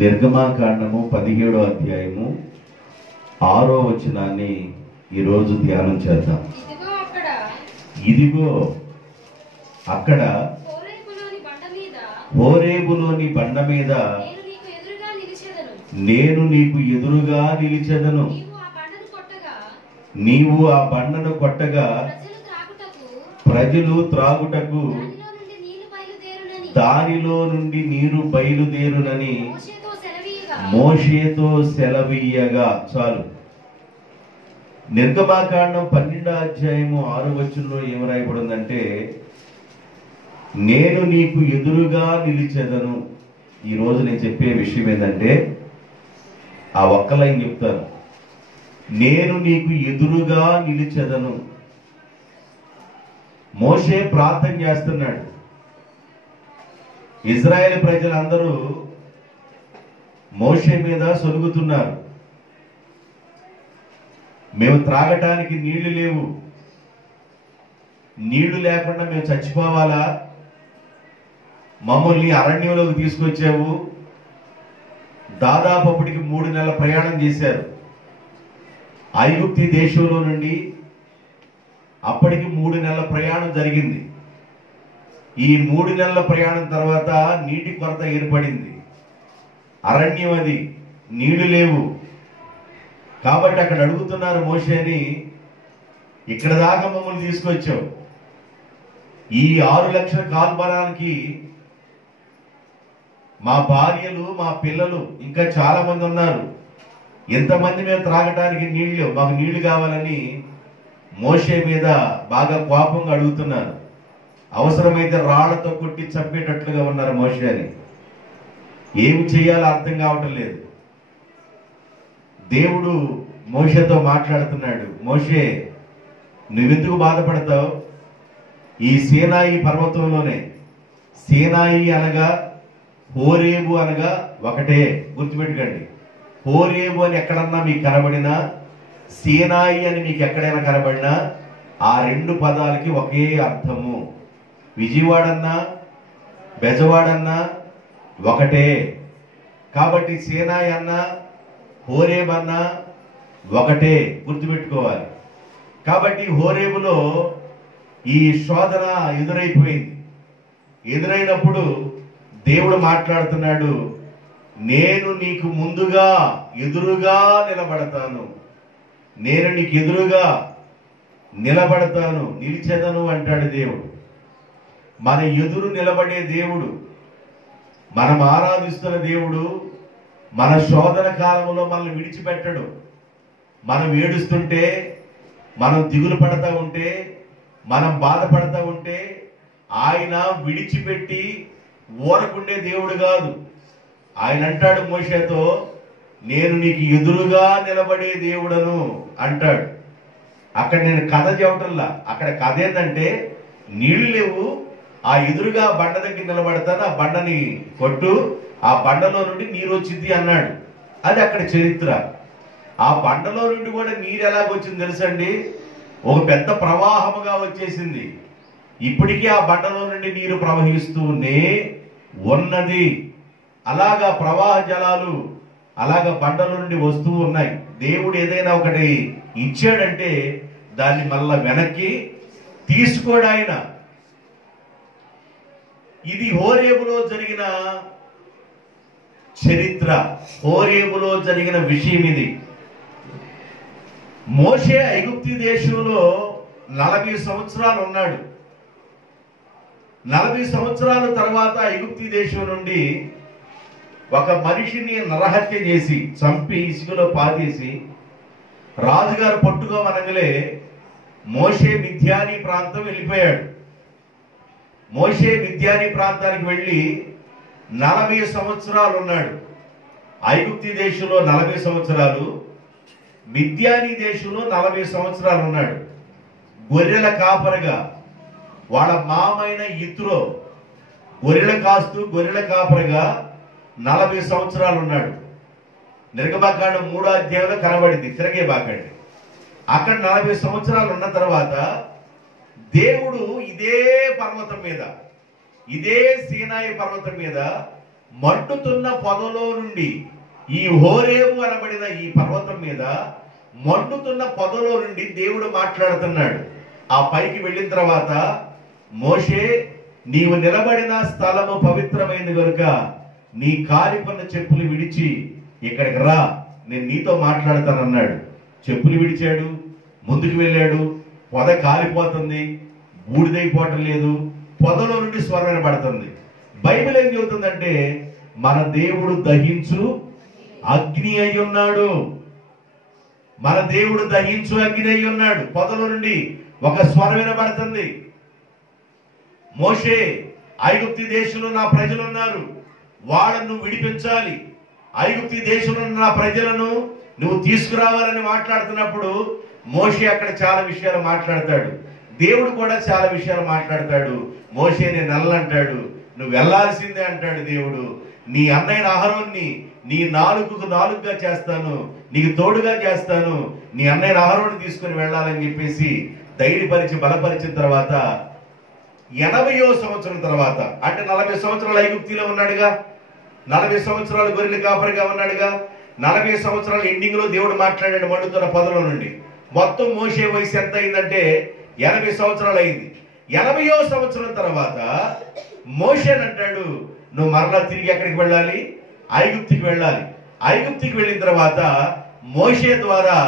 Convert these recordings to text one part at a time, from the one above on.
నిర్గమాకాండము 17వ అధ్యాయము 6వ వచనాన్ని ఈరోజు ధ్యానం చేద్దాం. ఇదిగో అక్కడ హోరేబులోని బండ మీద నేను నీకు ఎదురుగా నిలిచెదను. నీవు ఆ బండను కొట్టగా ప్రజలు త్రాగుటకు దానిలో నుండి నీరు బయలుదేరునని మోషేతో సెలవీయగా. చాలు. నిర్గమాకాండం 12వ అధ్యాయము 6వ వచనంలో ఏమి రాయబడిందంటే, నేను నీకు ఎదురుగా నిలిచెదను. ఈరోజు నేను చెప్పే విషయం ఏంటంటే, ఆ ఒక్క లైన్ చెప్తాను. నేను నీకు ఎదురుగా నిలిచెదను. మోషే ప్రార్థన చేస్తున్నాడు. ఇజ్రాయేల్ ప్రజలందరూ మోషే మీద సొలుగుతున్నారు. మేము త్రాగటానికి నీళ్లు లేవు, నీళ్లు లేకుండా మేము చచ్చిపోవాలా? మమ్మల్ని అరణ్యంలోకి తీసుకొచ్చావు. దాదాపు అప్పటికి 3 నెలల ప్రయాణం చేశారు ఐగుప్తి దేశంలో నుండి. అప్పటికి 3 నెలల ప్రయాణం జరిగింది. ఈ 3 నెలల ప్రయాణం తర్వాత నీటి కొరత ఏర్పడింది. అరణ్యం అది, నీళ్లు లేవు. కాబట్టి అక్కడ అడుగుతున్నారు మోషేని, ఇక్కడ దాకా మమ్మల్ని తీసుకొచ్చావు, ఈ 6 లక్షల కాల్బలానికి మా భార్యలు, మా పిల్లలు, ఇంకా చాలా మంది ఉన్నారు. ఎంతమంది మేము త్రాగటానికి నీళ్లు, మాకు నీళ్లు కావాలని మోషే మీద బాగా కోపంగా అడుగుతున్నారు. అవసరమైతే రాళ్లతో కొట్టి చంపేటట్లుగా ఉన్నారు మోషేని. ఏమి చేయాలో అర్థం కావటం లేదు. దేవుడు మోషేతో మాట్లాడుతున్నాడు. మోషే, నువ్వెందుకు బాధపడతావు? ఈ సీనాయి పర్వతంలోనే, సీనాయి అనగా హోరేబు అనగా ఒకటే, గుర్తుపెట్టుకోండి. హోరేబు అని ఎక్కడన్నా మీకు కనబడినా, సీనాయి అని మీకు ఎక్కడైనా కనబడినా, ఆ 2 పదాలకి ఒకే అర్థము. విజయవాడన్నా బెజవాడన్నా ఒకటే. కాబట్టి సీనాయి అన్నా హోరేబు అన్నా ఒకటే, గుర్తుపెట్టుకోవాలి. కాబట్టి హోరేబులో ఈ శోధన ఎదురైపోయింది. ఎదురైనప్పుడు దేవుడు మాట్లాడుతున్నాడు, నేను నీకు ముందుగా ఎదురుగా నిలబడతాను, నేను నీకు ఎదురుగా నిలబడతాను, నిలిచెదను అంటాడు దేవుడు. మన ఎదురు నిలబడే దేవుడు, మనం ఆరాధిస్తున్న దేవుడు మన శోధన కాలంలో మనల్ని విడిచిపెట్టడు. మనం ఏడుస్తుంటే, మనం దిగులు పడతా ఉంటే, మనం బాధపడతా ఉంటే ఆయన విడిచిపెట్టి ఊరకుండే దేవుడు కాదు. ఆయన అంటాడు మోషేతో, నేను నీకు ఎదురుగా నిలబడే దేవుడను అంటాడు. అక్కడ నేను కథ చెప్పటంలా, అక్కడ కథ ఏంటంటే, నీళ్లు లేవు, ఆ ఎదురుగా బండ దగ్గర నిలబడతాను, ఆ బండని కొట్టు, ఆ బండలో నుండి నీరు వచ్చింది అన్నాడు. అది అక్కడ చరిత్ర. ఆ బండలో నుండి కూడా నీరు ఎలాగొచ్చింది తెలుసండి? ఒక పెద్ద ప్రవాహముగా వచ్చేసింది. ఇప్పటికీ ఆ బండలో నుండి నీరు ప్రవహిస్తూనే ఉన్నది. అలాగా ప్రవాహ జలాలు అలాగా బండలో నుండి వస్తూ ఉన్నాయి. దేవుడు ఏదైనా ఒకటి ఇచ్చాడంటే దాన్ని మళ్ళా వెనక్కి తీసుకోడు ఆయన. ఇది హోరేబులో జరిగిన చరిత్ర, హోరేబులో జరిగిన విషయం ఇది. మోషే ఐగుప్తి దేశంలో 40 సంవత్సరాలు ఉన్నాడు. 40 సంవత్సరాల తర్వాత ఐగుప్తి దేశం నుండి ఒక మనిషిని నరహత్య చేసి చంపి ఇసుకలో పాతేసి రాజుగారు పట్టుకోమనగలే మోషే మిద్యానీ ప్రాంతం వెళ్ళిపోయాడు. మోషే మిద్యానీ ప్రాంతానికి వెళ్ళి 40 సంవత్సరాలు ఉన్నాడు. ఐగుప్తి దేశంలో 40 సంవత్సరాలు, మిద్యానీ దేశంలో 40 సంవత్సరాలు ఉన్నాడు. గొర్రెల కాపరిగా వాళ్ళ మామైన ఇత్రో గొర్రెల కాస్తూ గొర్రెల కాపరిగా 40 సంవత్సరాలు ఉన్నాడు. నిర్గమాకాండం 3వ అధ్యాయంలో కనబడింది, తిరగే బాకండి. అక్కడ 40 సంవత్సరాలు ఉన్న తర్వాత దేవుడు ఇదే పర్వతం మీద, ఇదే సీనాయి పర్వతం మీద మండుతున్న పొదలో నుండి, ఈ హోరేబు అనబడిన ఈ పర్వతం మీద మండుతున్న పొదలో నుండి దేవుడు మాట్లాడుతున్నాడు. ఆ పైకి వెళ్ళిన తర్వాత, మోషే, నీవు నిలబడిన స్థలము పవిత్రమైంది కనుక నీ కాలిపన్న చెప్పులు విడిచి ఇక్కడికి రా, నేను నీతో మాట్లాడతానన్నాడు. చెప్పులు విడిచాడు, ముందుకు వెళ్ళాడు. పొద కాలిపోతుంది, బూడిదైపోవటం లేదు, పొదలో నుండి స్వరం వినబడుతుంది. బైబిల్ ఏం చెబుతుందంటే, మన దేవుడు దహించు అగ్ని అయి ఉన్నాడు. మన దేవుడు దహించు అగ్ని అయి ఉన్నాడు. పొదలో నుండి ఒక స్వరం వినబడుతుంది. మోషే, ఐగుప్తు దేశంలో నా ప్రజలు ఉన్నారు, వాళ్ళను విడిపించాలి, ఐగుప్తు దేశంలో నా ప్రజలను నువ్వు తీసుకురావాలని మాట్లాడుతున్నప్పుడు మోషే అక్కడ చాలా విషయాలు మాట్లాడతాడు. దేవుడు కూడా చాలా విషయాలు మాట్లాడతాడు. మోషే నేను వెళ్ళంటాడు, నువ్వు వెళ్లాల్సిందే అంటాడు దేవుడు. నీ అన్నయ్య అహరోన్ని నీ నాలుగుకు నాలుగుగా చేస్తాను, నీకు తోడుగా చేస్తాను, నీ అన్నయ్య అహరోన్ని తీసుకుని వెళ్ళాలని చెప్పేసి ధైర్యపరిచి బలపరిచిన తర్వాత 80వ సంవత్సరం తర్వాత, అంటే 40 సంవత్సరాలు ఐగుప్తిలో ఉన్నాడుగా, 40 సంవత్సరాలు గొర్రెల కాపరిగా ఉన్నాడుగా, 40 సంవత్సరాల ఎండింగ్ లో దేవుడు మాట్లాడాడు మండుతున్న పొదలో నుండి. మొత్తం మోషే వయసు ఎంత అయిందంటే 80 సంవత్సరాలు అయింది. 80వ సంవత్సరం తర్వాత మోషేని అంటాడు, నువ్వు మరలా తిరిగి ఎక్కడికి వెళ్ళాలి? ఐగుప్తికి వెళ్ళాలి. ఐగుప్తికి వెళ్ళిన తర్వాత మోషే ద్వారా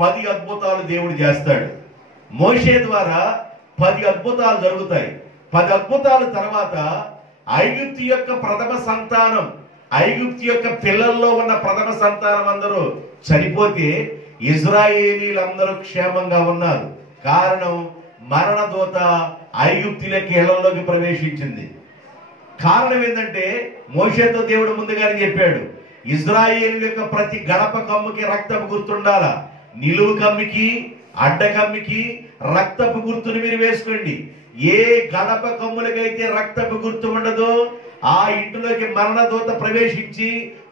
10 అద్భుతాలు దేవుడు చేస్తాడు. మోషే ద్వారా 10 అద్భుతాలు జరుగుతాయి. 10 అద్భుతాల తర్వాత ఐగుప్తు యొక్క ప్రథమ సంతానం, ఐగుప్తు యొక్క పిల్లల్లో ఉన్న ప్రథమ సంతానం అందరూ చనిపోతే ఇజ్రాయేలీలందరూ క్షేమంగా ఉన్నారు. కారణం, మరణ దూత ఐగుప్తులకి ఇళ్లలోకి ప్రవేశించింది. కారణం ఏంటంటే, మోషేతో దేవుడు ముందుగానే చెప్పాడు, ఇజ్రాయేలు యొక్క ప్రతి గడప కమ్ముకి రక్తపు గుర్తుండాల. నిలువు కమ్మికి, అడ్డ కమ్మికి రక్తపు గుర్తును మీరు వేసుకోండి. ఏ గడప కమ్ములకైతే రక్తపు గుర్తు ఉండదో ఆ ఇంటిలోకి మరణ దూత ప్రవేశించి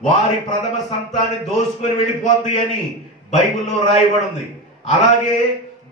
వారి ప్రథమ సంతాన్ని దోసుకొని వెళ్ళిపోద్ది అని బైబిల్లో రాయబడి ఉంది. అలాగే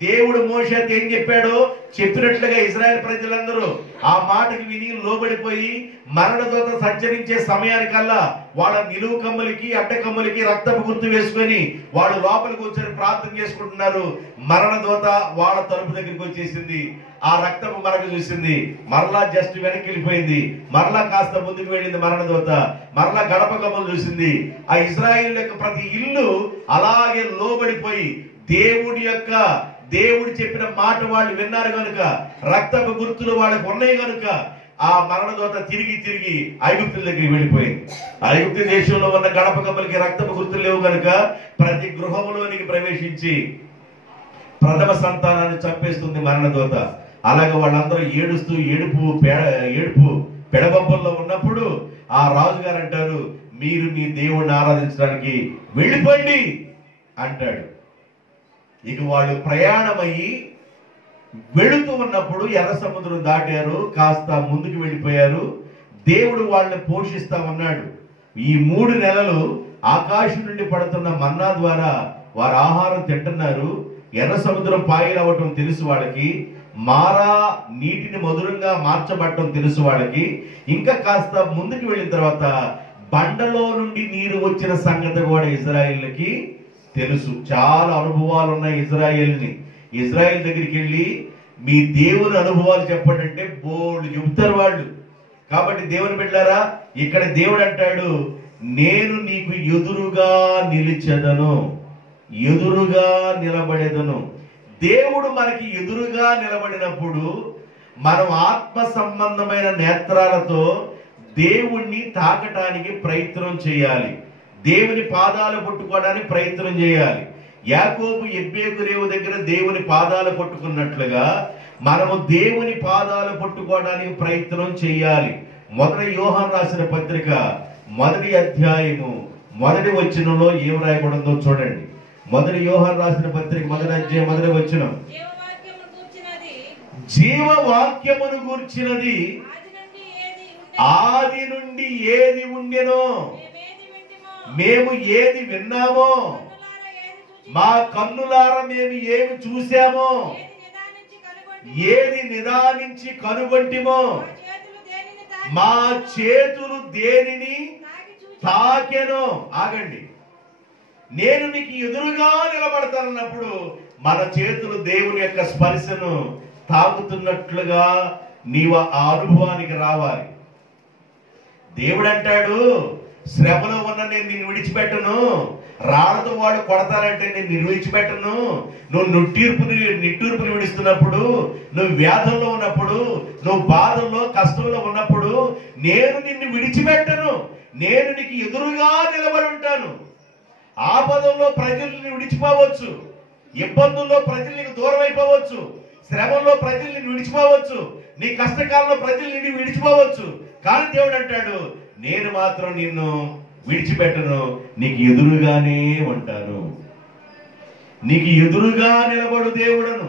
దేవుడు మోషేతో ఏం చెప్పాడో చెప్పినట్లుగా ఇజ్రాయెల్ ప్రజలందరూ ఆ మాటకి విని లోబడిపోయి మరణ దూత సంచరించే సమయానికల్లా వాళ్ళ నిలువు కమ్ములకి, అడ్డ కమ్ములకి రక్తపు గుర్తు వేసుకొని వాళ్ళు లోపలికి కూర్చొని ప్రార్థన చేసుకుంటున్నారు. మరణ దూత వాళ్ళ తలుపు దగ్గరికి వచ్చేసింది. ఆ రక్తపు మరక చూసింది, మరలా జస్ట్ వెనక్కి వెళ్ళిపోయింది. మరలా కాస్త ముందుకు వెళ్ళింది మరణ దూత, మరలా గడప కమ్ములు చూసింది. ఆ ఇజ్రాయేల్ యొక్క ప్రతి ఇల్లు అలాగే లోబడిపోయి దేవుడు చెప్పిన మాట వాళ్ళు విన్నారు కనుక, రక్తపు గుర్తులు వాళ్ళకు ఉన్నాయి కనుక ఆ మరణ దూత తిరిగి ఐగుప్తుల దగ్గరికి వెళ్ళిపోయింది. ఐగుప్తు దేశంలో ఉన్న గడప కమ్మలకి రక్తపు గుర్తులు లేవు కనుక ప్రతి గృహంలోనికి ప్రవేశించి ప్రథమ సంతానాన్ని చంపేస్తుంది మరణ దూత. అలాగే వాళ్ళందరూ ఏడుపు పెడబొబ్బల్లో ఉన్నప్పుడు ఆ రాజుగారు అంటారు, మీరు మీ దేవుణ్ణి ఆరాధించడానికి వెళ్ళిపోండి అంటాడు. ఇక వాళ్ళు ప్రయాణమయ్యి వెళుతూ ఉన్నప్పుడు ఎర్ర సముద్రం దాటారు, కాస్త ముందుకు వెళ్ళిపోయారు. దేవుడు వాళ్ళని పోషిస్తామన్నాడు. ఈ 3 నెలలు ఆకాశం నుండి పడుతున్న మన్నా ద్వారా వారు ఆహారం తింటున్నారు. ఎర్ర సముద్రం పాయలవటం తెలుసు వాళ్ళకి, మారా నీటిని మధురంగా మార్చబడటం తెలుసు వాళ్ళకి. ఇంకా కాస్త ముందుకు వెళ్ళిన తర్వాత బండలో నుండి నీరు వచ్చిన సంగతి కూడా ఇజ్రాయేలుకి తెలుసు. చాలా అనుభవాలు ఉన్నాయి ఇజ్రాయేల్ దగ్గరికి వెళ్ళి మీ దేవుని అనుభవాలు చెప్పండి అంటే బోల్డ్ చెబుతారు వాళ్ళు. కాబట్టి దేవుని బిడ్డలారా, ఇక్కడ దేవుడు అంటాడు, నేను నీకు ఎదురుగా నిలిచెదను, ఎదురుగా నిలబడేదను. దేవుడు మనకి ఎదురుగా నిలబడినప్పుడు మనం ఆత్మ సంబంధమైన నేత్రాలతో దేవుణ్ణి తాకటానికి ప్రయత్నం చేయాలి, దేవుని పాదాలు పట్టుకోవడానికి ప్రయత్నం చేయాలి. యాకోబు ఎబ్బేకురేవు దగ్గర దేవుని పాదాలు పట్టుకున్నట్లుగా మనము దేవుని పాదాలు పట్టుకోవడానికి ప్రయత్నం చేయాలి. మొదటి యోహాను రాసిన పత్రిక 1వ అధ్యాయము 1వ వచనంలో ఏం రాయబడిందో చూడండి. మొదటి యోహాను రాసిన పత్రిక 1వ అధ్యాయం 1వ వచనం, జీవవాక్యమును గూర్చినది ఆది నుండి ఏది ఉండెనో, మేము ఏది విన్నామో, మా కన్నులార మేము ఏమి చూసామో, ఏది నిదానించి కనుగొంటిమో, మా చేతులు దేనిని తాకెనో. ఆగండి, నేను నీకు ఎదురుగా నిలబడతానన్నప్పుడు మన చేతులు దేవుని యొక్క స్పర్శను తాకుతున్నట్లుగా నీవు ఆ అనుభవానికి రావాలి. దేవుడు అంటాడు, శ్రమలో ఉన్న నేను నిన్ను విడిచిపెట్టను, రాళ్లతో వాడు కొడతారంటే నేను విడిచిపెట్టను, నువ్వు నిట్టూర్పుని విడుస్తున్నప్పుడు, నువ్వు వ్యాధంలో ఉన్నప్పుడు, నువ్వు బాధల్లో కష్టంలో ఉన్నప్పుడు నేను నిన్ను విడిచిపెట్టను, నేను నీకు ఎదురుగా నిలబడి ఉంటాను. ఆపదల్లో ప్రజల్ని విడిచిపోవచ్చు, ఇబ్బందుల్లో ప్రజలు నీకు దూరం అయిపోవచ్చు, శ్రమంలో ప్రజలు నిన్ను విడిచిపోవచ్చు, నీ కష్టకాలంలో ప్రజలు నిన్ను విడిచిపోవచ్చు. కానీ దేవుడు అంటాడు, నేను మాత్రం నిన్ను విడిచిపెట్టను, నీకు ఎదురుగానే ఉంటాను. నీకు ఎదురుగా నిలబడు దేవుడను,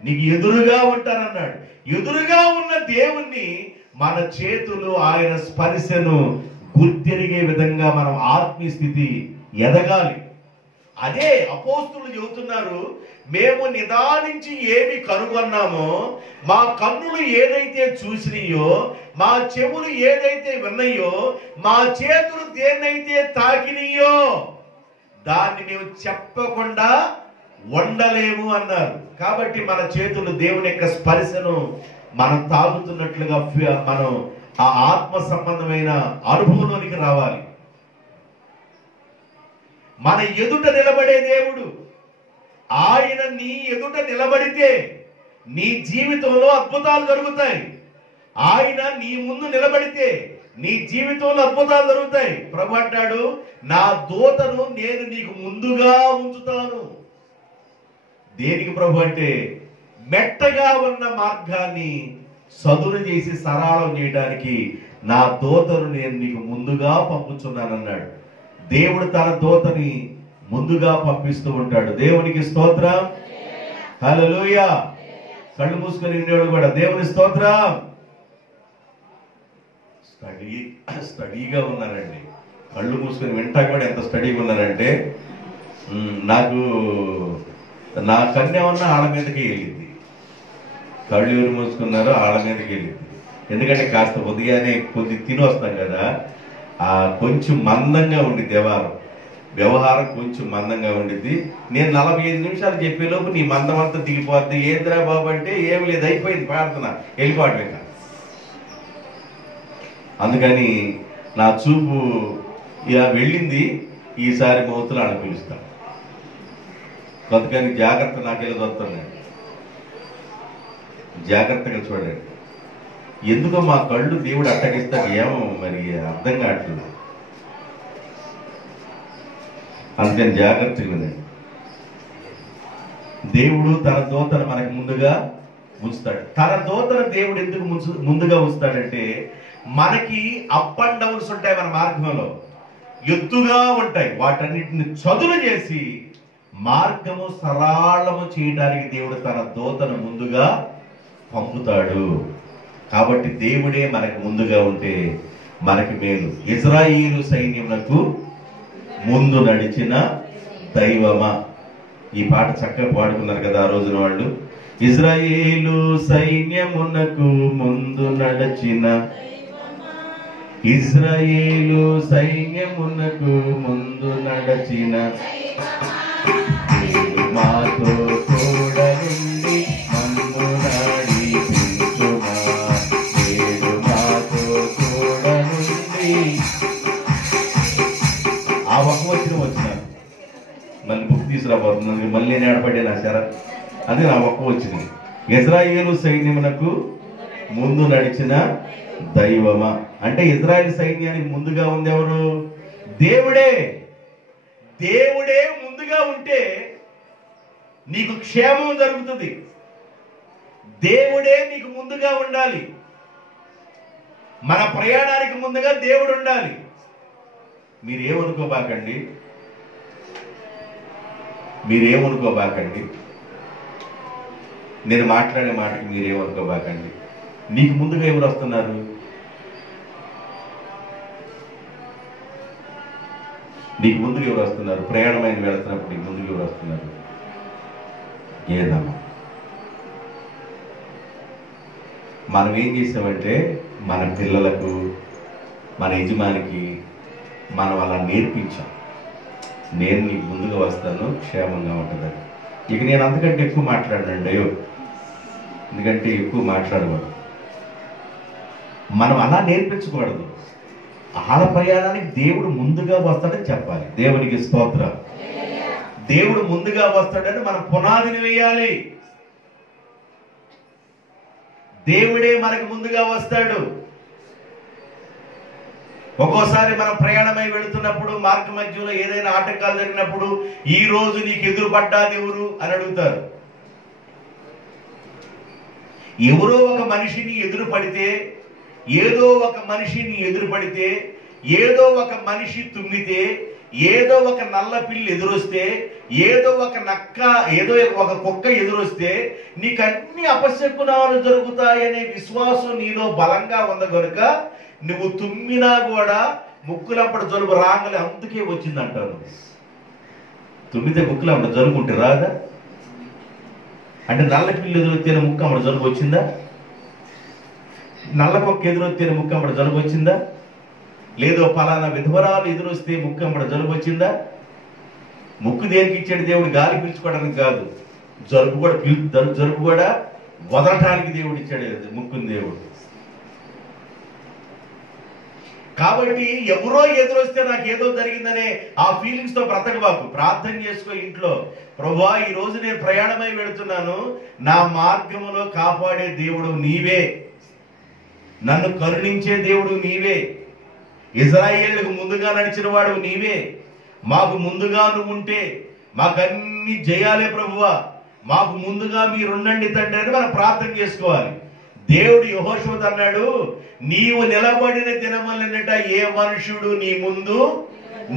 నీకు ఎదురుగా ఉంటానన్నాడు. ఎదురుగా ఉన్న దేవుణ్ణి మన చేతులు ఆయన స్పర్శను గుర్తెరిగే విధంగా మనం ఆత్మీయ స్థితి ఎదగాలి. అదే అపోస్తులు చెబుతున్నారు, మేము నిదానించి ఏమి కనుగొన్నామో, మా కన్నులు ఏదైతే చూసినాయో, మా చెవులు ఏదైతే విన్నాయో, మా చేతులు దేన్నైతే తాకినాయో దాన్ని మేము చెప్పకుండా ఉండలేము అన్నారు. కాబట్టి మన చేతులు దేవుని యొక్క స్పర్శను మనం తాగుతున్నట్లుగా మనం ఆ ఆత్మ సంబంధమైన అనుభవంలోనికి రావాలి. మన ఎదుట నిలబడే దేవుడు, ఆయన నీ ఎదుట నిలబడితే నీ జీవితంలో అద్భుతాలు జరుగుతాయి. ఆయన నీ ముందు నిలబడితే నీ జీవితంలో అద్భుతాలు జరుగుతాయి. ప్రభు అంటాడు, నా దూతను నేను నీకు ముందుగా ఉంచుతాను. దేనికి ప్రభు అంటే, మెట్టగా ఉన్న మార్గాన్ని సదును చేసి సరళం చేయడానికి నా దూతను నేను నీకు ముందుగా పంపుచున్నానన్నాడు. దేవుడు తన దూతని ముందుగా పంపిస్తూ ఉంటాడు. దేవునికి స్తోత్రం, హల్లెలూయా. కళ్ళు మూసుకొని వినేవాడు కూడా దేవుని స్తోత్రం. స్టడీగా ఉన్నారండి, కళ్ళు మూసుకొని వింటా కూడా ఎంత స్టడీగా ఉన్నారంటే, నాకు నా కన్య ఉన్న ఆళ్ళ మీదకి వెళ్ళింది, కళ్ళు ఎవరు మూసుకున్నారో ఆళ్ళ మీదకి వెళ్ళింది. ఎందుకంటే కాస్త ఉదయాన్నే కొద్ది తిని వస్తాం కదా, ఆ కొంచెం మందంగా ఉండిద్ది వ్యవహారం కొంచెం మందంగా ఉండిద్ది. నేను 45 నిమిషాలు చెప్పేలోపు నీ మందం అంతా దిగిపోద్ది. ఏంద్రా బాబు అంటే, ఏమి లేదు, అయిపోయింది ప్రార్థన, వెళ్ళిపోవడం ఇంకా. అందుకని నా చూపు ఇలా వెళ్ళింది, ఈసారి మౌతులు ఆడ పిలుస్తాను. అందుకని జాగ్రత్త, నాకెళ్ళి వస్తున్నాను, జాగ్రత్తగా చూడండి. ఎందుకో మా కళ్ళు దేవుడు అట్టగిస్తాడు, ఏమో మరి అర్థం కావట్లేదు. అందుకని జాగ్రత్తగా వినండి. దేవుడు తన దూతను మనకి ముందుగా ఉంచుతాడు. తన దూతను దేవుడు ఎందుకు ముందుగా ఉంచుతాడంటే, మనకి అప్ అండ్ డౌన్స్ ఉంటాయి, మన మార్గంలో ఎత్తుగా ఉంటాయి, వాటన్నిటిని చదును చేసి మార్గము సరళము చేయడానికి దేవుడు తన దూతను ముందుగా పంపుతాడు. కాబట్టి దేవుడే మనకు ముందుగా ఉంటే మనకి మేలు. ఇజ్రాయేలు సైన్యమునకు ముందు నడిచిన దైవమా, ఈ పాట చక్కగా పాడుకున్నారు కదా ఆ రోజున వాళ్ళు. ఇజ్రాయేలు సైన్యమునకు ముందు నడిచిన, ఇజ్రాయేలు సైన్యమునకు ముందు నడిచిన, మాతో తోడనుండి మమ్ము నడిపించుమా, నేడు మాతో తోడనుండి. ఆ ఒక్క వచ్చినారు, మళ్ళీ బుక్ తీసుకురాబోతుంది, మళ్ళీ నేను ఏడపడ్డా సరే, అది నా ఒక్క వచ్చింది. ఇజ్రాయేలు సైన్యమునకు ముందు నడిచిన దైవమా అంటే, ఇజ్రాయేల్ సైన్యానికి ముందుగా ఉంది ఎవరు? దేవుడే. దేవుడే ముందుగా ఉంటే నీకు క్షేమం జరుగుతుంది. దేవుడే నీకు ముందుగా ఉండాలి. మన ప్రయాణానికి ముందుగా దేవుడు ఉండాలి. మీరేమనుకోబాకండి, నేను మాట్లాడే మాటకి మీరేమనుకోబాకండి. నీకు ముందుగా ఎవరు వస్తున్నారు? నీకు ముందుకు ఎవరు వస్తున్నారు? ప్రయాణమైన వెళుతున్నప్పుడు నీకు ముందుకు ఎవరు వస్తున్నారు? ఏదమ్మా, మనం ఏం చేసామంటే మన పిల్లలకు, మన యజమానికి మనం అలా నేర్పించాం. నేను నీకు ముందుగా వస్తాను, క్షేమంగా ఉంటుందని. ఇక నేను అంతకంటే ఎక్కువ మాట్లాడనండి, అయ్యో, ఎందుకంటే ఎక్కువ మాట్లాడకూడదు. మనం అలా నేర్పించకూడదు. ఆడ ప్రయాణానికి దేవుడు ముందుగా వస్తాడని చెప్పాలి. దేవునికి స్తోత్రం. దేవుడు ముందుగా వస్తాడని మనం పునాదిని వేయాలి. దేవుడే మనకు ముందుగా వస్తాడు. ఒక్కోసారి మనం ప్రయాణమై వెళుతున్నప్పుడు మార్గ మధ్యలో ఏదైనా ఆటంకాలు జరిగినప్పుడు, ఈ రోజు నీకు ఎదురు పడ్డాది ఎవరు అని అడుగుతారు. ఎవరో ఒక మనిషిని ఎదురు పడితే, ఏదో ఒక మనిషిని ఎదురు పడితే, ఏదో ఒక మనిషి తుమ్మితే, ఏదో ఒక నల్ల పిల్లి ఎదురొస్తే, ఏదో ఒక నక్క, ఏదో ఒక కుక్క ఎదురొస్తే నీకు అన్ని అపశకునాలు జరుగుతాయనే విశ్వాసం నీలో బలంగా ఉంది కనుక నువ్వు తుమ్మినా కూడా ముక్కులప్పుడు జలుబు రాగలే, అందుకే వచ్చిందంటారు. తుమ్మితే ముక్కులప్పుడు జలుబు ఉంటే రాదా? అంటే నల్ల పిల్లి ఎదురొస్తేనే ముక్కు అమ్మడు జలుబు వచ్చిందా? నల్ల కుక్క ఎదురొస్తేనే ముక్కు అమ్మడు జలుబు వచ్చిందా? లేదో ఫలానా విధవరాలు ఎదురొస్తే ముక్కు అమ్మడు జలుబు వచ్చిందా? ముక్కు దేనికి ఇచ్చాడు దేవుడు? గాలి పీల్చుకోవడానికి కాదు, జలుబు కూడా వదలటానికి దేవుడు ఇచ్చాడు ముక్కుని దేవుడు. కాబట్టి ఎవరో ఎదురొస్తే నాకు ఏదో జరిగిందనే ఆ ఫీలింగ్స్ తో బ్రతకబాకు. ప్రార్థన చేసుకో ఇంట్లో, ప్రభువా ఈ రోజు నేను ప్రయాణమై వెళుతున్నాను, నా మార్గములో కాపాడే దేవుడు నీవే, నన్ను కరుణించే దేవుడు నీవే, ఇశ్రాయేలుకు ముందుగా నడిచిన వాడు నీవే, మాకు ముందుగా నువ్వు ఉంటే మాకన్ని జయాలే ప్రభువా, మాకు ముందుగా మీరుండండి తండ్రి అని మనం ప్రార్థన చేసుకోవాలి. దేవుడు యెహోషువతో అన్నాడు, నీవు నిలబడిన దినములన్నిట ఏ మనుషుడు నీ ముందు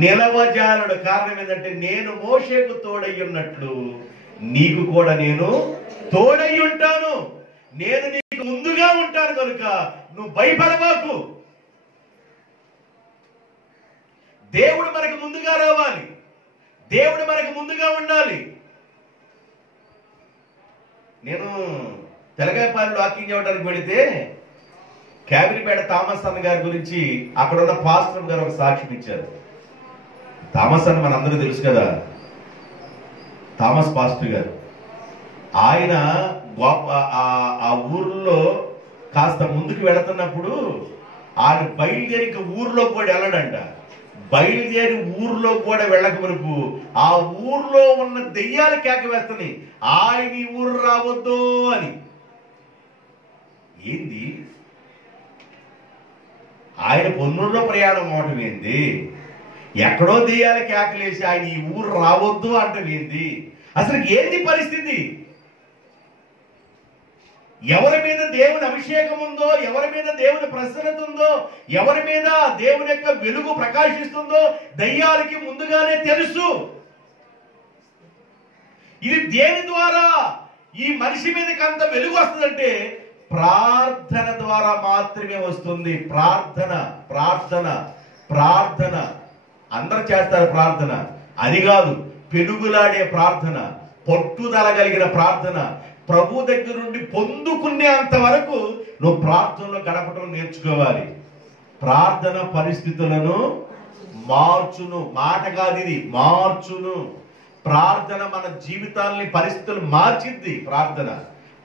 నిలవజాలడు. కారణం ఏంటంటే నేను మోషేకు తోడై ఉన్నట్లు నీకు కూడా నేను తోడై ఉంటాను, నేను నీకు ముందుగా ఉంటాను కనుక నువ్వు భయపడబాకు. దేవుడు మనకు ముందుగా రావాలి, దేవుడు మనకు ముందుగా ఉండాలి. నేను తెలగాయపాలెంలో వాకింగ్ చేయడానికి వెళితే క్యాబినిపేట థామస్ అన్న గారి గురించి అక్కడ ఉన్న పాస్టర్ గారు ఒక సాక్ష్యం ఇచ్చారు. థామస్ అన్న మనందరూ తెలుసు కదా, థామస్ పాస్టర్ గారు. ఆయన ఆ ఊర్లో కాస్త ముందుకు వెళుతున్నప్పుడు ఆయన బయలుదేరి ఇంకా ఊర్లో కూడా వెళ్ళడంట. బయలుదేరి ఊర్లో కూడా వెళ్ళక వరకు ఆ ఊర్లో ఉన్న దెయ్యాలు కేక వేస్తున్నాయి, ఆయన ఈ ఊరు రావద్దు అని. ఏంది ఆయన పొన్నూరులో ప్రయాణం అవటం ఏంది? ఎక్కడో దెయ్యాల కేకలేసి ఆయన ఈ ఊరు రావద్దు అంటం ఏంది? అసలు ఏంది పరిస్థితి? ఎవరి మీద దేవుని అభిషేకం ఉందో, ఎవరి మీద దేవుని ప్రసన్నత ఉందో, ఎవరి మీద దేవుని యొక్క వెలుగు ప్రకాశిస్తుందో దయ్యాలకి ముందుగానే తెలుసు. ఇది దేని ద్వారా ఈ మనిషి మీదకి అంత వెలుగు వస్తుందంటే ప్రార్థన ద్వారా మాత్రమే వస్తుంది. ప్రార్థన ప్రార్థన ప్రార్థన అందరూ చేస్తారు ప్రార్థన, అది కాదు. పెనుగులాడే ప్రార్థన, పట్టుదల కలిగిన ప్రార్థన, ప్రభు దగ్గర నుండి పొందుకునే అంతవరకు నువ్వు ప్రార్థనలో గడపడం నేర్చుకోవాలి. ప్రార్థన పరిస్థితులను మార్చును. మాట కాదు ఇది, మార్చును. ప్రార్థన మన జీవితాలని పరిస్థితులు మార్చిద్ది.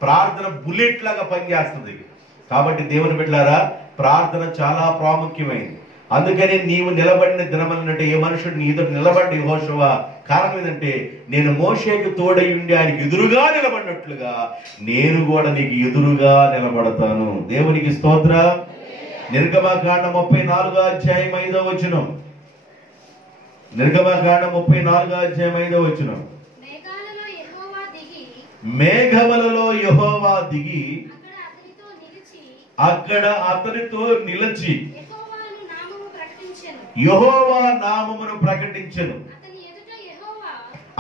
ప్రార్థన బుల్లెట్ లాగా పనిచేస్తుంది. కాబట్టి దేవుని బిడ్డలారా, ప్రార్థన చాలా ప్రాముఖ్యమైంది. అందుకని నీవు నిలబడిన దినమన్నట్టు ఏ మనుషుడు నీ ఎదురు నిలబడి యెహోషువ, కారణం ఏంటంటే నేను మోషేకు తోడై ఉండి ఆయనకి ఎదురుగా నిలబడినట్లుగా నేను కూడా నీకు ఎదురుగా నిలబడతాను. దేవునికి స్తోత్రం. నిర్గమకాండం 34వ అధ్యాయం 5వ వచనం. నిర్గమకాండం 34వ అధ్యాయం 5వ వచనం. మేఘములలో యెహోవా దిగి అక్కడ అతనితో నిలిచి యెహోవా నామమును ప్రకటించెను.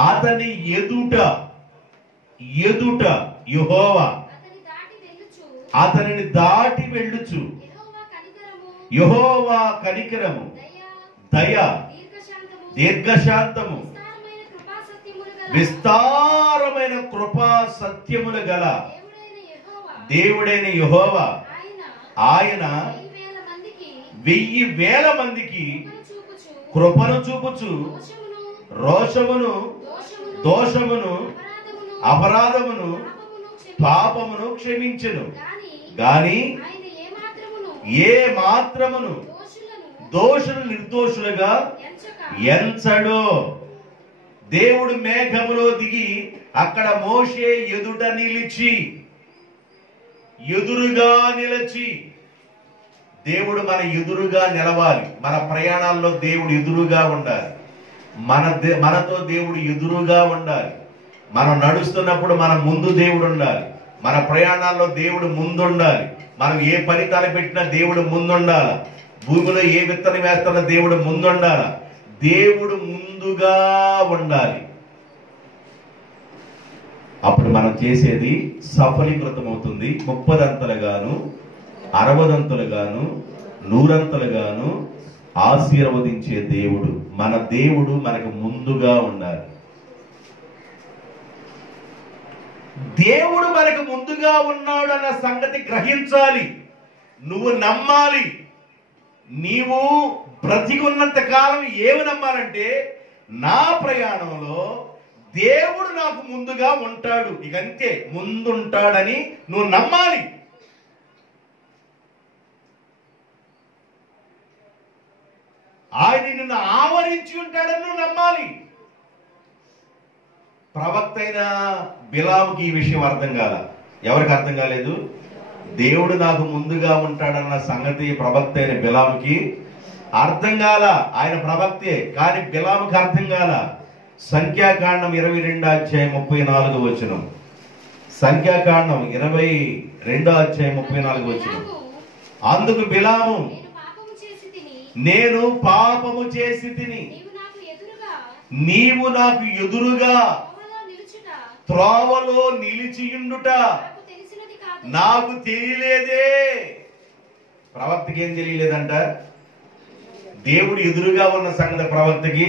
అతని ఎదుట యెహోవా అతనిని దాటి వెళ్ళుచు యెహోవా కనికరము, దయ, దీర్ఘశాంతము, విస్తారమైన కృపా సత్యములు గల దేవుడైన యెహోవా ఆయన 1000 మందికి కృపను చూపుచు రోషమును దోషమును అపరాధమును పాపమును క్షమించెను. గాని ఏ మాత్రమును దోషులు నిర్దోషులుగా ఎంచడో. దేవుడు మేఘములో దిగి అక్కడ మోషే ఎదురుగా నిలిచి దేవుడు మన ఎదురుగా నిలవాలి. మన ప్రయాణాల్లో దేవుడు ఎదురుగా ఉండాలి. మనతో దేవుడు ఎదురుగా ఉండాలి. మనం నడుస్తున్నప్పుడు మన ముందు దేవుడు ఉండాలి. మన ప్రయాణాల్లో దేవుడు ముందుండాలి. మనం ఏ పని తలపెట్టినా దేవుడు ముందుండాలి. భూమిలో ఏ విత్తనం వేస్తున్నా దేవుడు ముందుండాలి. దేవుడు ముందుగా ఉండాలి. అప్పుడు మనం చేసేది సఫలీకృతం అవుతుంది. 30 అంతలుగాను 60 అంతలుగాను 100 అంతలుగాను ఆశీర్వదించే దేవుడు. మన దేవుడు మనకు ముందుగా ఉండాలి. దేవుడు మనకు ముందుగా ఉన్నాడు అన్న సంగతి గ్రహించాలి. నువ్వు నమ్మాలి. నీవు బ్రతికున్నంత కాలం ఏమి నమ్మాలంటే, నా ప్రయాణంలో దేవుడు నాకు ముందుగా ఉంటాడు, ఇకంతే ముందుంటాడని నువ్వు నమ్మాలి. ఆయన నిన్ను ఆవరించి ఉంటాడని నువ్వు నమ్మాలి. ప్రవక్త అయిన బిలాముకి ఈ విషయం అర్థం కాల. ఎవరికి అర్థం కాలేదు? దేవుడు నాకు ముందుగా ఉంటాడన్న సంగతి ప్రవక్త అయిన బిలాముకి అర్థం కాల. ఆయన ప్రవక్తే, కానీ బిలాముకి అర్థం కాల. సంఖ్యాకాండం 22వ అధ్యాయం 34వ వచనం. సంఖ్యాకాండం 22వ అధ్యాయం 34వ వచనం. అందుకు బిలాము, నేను పాపము చేసి తిని, నీవు నాకు ఎదురుగా త్రోవలో నిలిచియుండుట నాకు తెలియలేదే. ప్రవక్తకి ఏం తెలియలేదంట? దేవుడు ఎదురుగా ఉన్న సంగతి ప్రవక్తకి.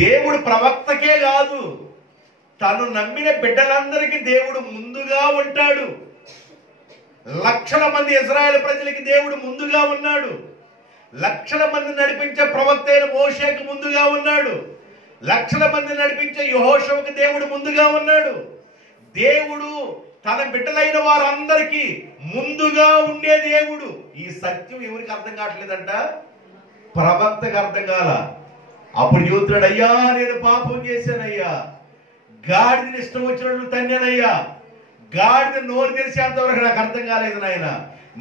దేవుడు ప్రవక్తకే కాదు, తను నమ్మిన బిడ్డలందరికీ దేవుడు ముందుగా ఉంటాడు. లక్షల మంది ఇశ్రాయేలు ప్రజలకి దేవుడు ముందుగా ఉన్నాడు. లక్షల మంది నడిపించే ప్రవక్త అయిన మోషేకి ముందుగా ఉన్నాడు. లక్షల మంది నడిపించే యెహోషువకి దేవుడు ముందుగా ఉన్నాడు. దేవుడు తన బిడ్డలైన వారందరికీ ముందుగా ఉండే దేవుడు. ఈ సత్యం ఎవరికి అర్థం కావట్లేదంట? ప్రవక్తకు అర్థం కాల. అప్పుడు చెబుతున్నాడు, అయ్యా నేను పాపం చేశానయ్యా, గాడిదని ఇష్టం వచ్చినట్లు తన్నానయ్యా, గాడిద నోరు తెరిచేంత వరకు నాకు అర్థం కాలేదు నాయన,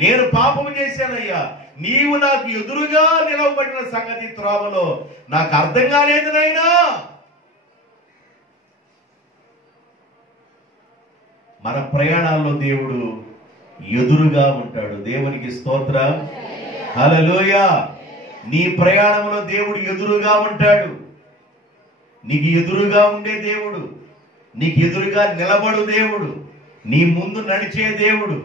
నేను పాపం చేశానయ్యా, నీవు నాకు ఎదురుగా నిలవబడిన సంగతి త్రోవలో నాకు అర్థం కాలేదు నాయనా. మన ప్రయాణాల్లో దేవుడు ఎదురుగా ఉంటాడు. దేవునికి స్తోత్రం, హల్లెలూయా. నీ ప్రయాణంలో దేవుడు ఎదురుగా ఉంటాడు. నీకు ఎదురుగా ఉండే దేవుడు, నీకు ఎదురుగా నిలబడు దేవుడు, నీ ముందు నడిచే దేవుడు,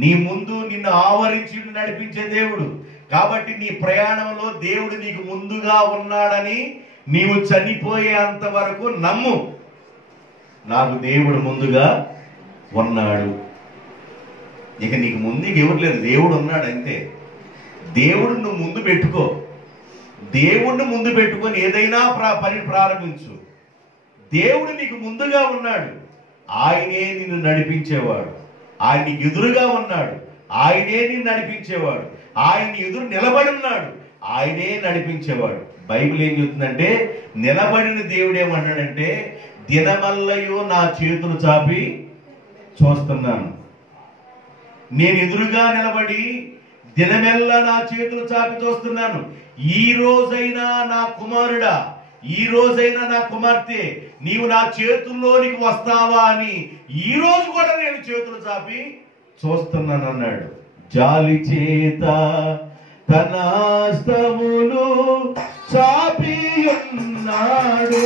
నీ ముందు నిన్ను ఆవరించి నడిపించే దేవుడు. కాబట్టి నీ ప్రయాణంలో దేవుడు నీకు ముందుగా ఉన్నాడని నీవు చనిపోయేంత వరకు నమ్ము, నాకు దేవుడు ముందుగా ఉన్నాడు. ఇక నీకు ముందు ఎవరు లేదు, దేవుడు ఉన్నాడు అంతే. దేవుడు నువ్వు ముందు పెట్టుకో. దేవుడిని ముందు పెట్టుకొని ఏదైనా పని ప్రారంభించు. దేవుడు నీకు ముందుగా ఉన్నాడు. ఆయనే నిన్ను నడిపించేవాడు. ఆయన నీకు ఎదురుగా ఉన్నాడు. ఆయనే నిన్ను నడిపించేవాడు. ఆయన ఎదురు నిలబడి ఉన్నాడు. ఆయనే నడిపించేవాడు. బైబిల్ ఏం చెప్తుందంటే, నిలబడిన దేవుడు ఏమన్నాడంటే, దినమల్లయో నా చేతులు చాపి చూస్తున్నాను. నేను ఎదురుగా నిలబడి దినమెల్లా నా చేతులు చాపి చూస్తున్నాను. ఈ రోజైనా నా కుమారుడా, ఈ రోజైనా నా కుమార్తె, నీవు నా చేతుల్లోనికి వస్తావా అని ఈ రోజు కూడా నేను చేతులు చాపి చూస్తున్నాను అన్నాడు. జాలి చేత తన హస్తములు చాపి ఉన్నాడు.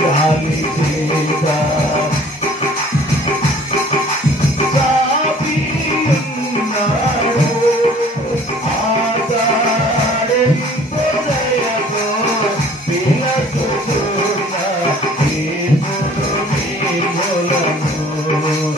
జాలి చేత చాపి ఉన్నాడు. పిలచుకున్న దేవుడు నీ మూలము.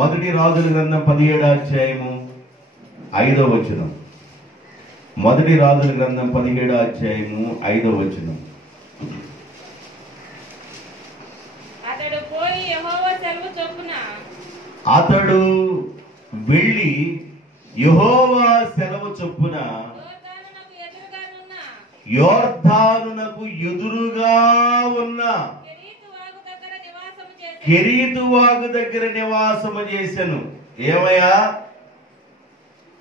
మొదటి రాజుల గ్రంథం 17వ అధ్యాయము 5వ వచనం. మొదటి రాజుల గ్రంథం 17వ అధ్యాయము 5వ వచనం. అతడు వెళ్ళి యెహోవా సెలవు చొప్పున యోర్దానునకు ఎదురుగా ఉన్న కెరీతు వాగు దగ్గర నివాసము చేసెను. ఏమయ్యా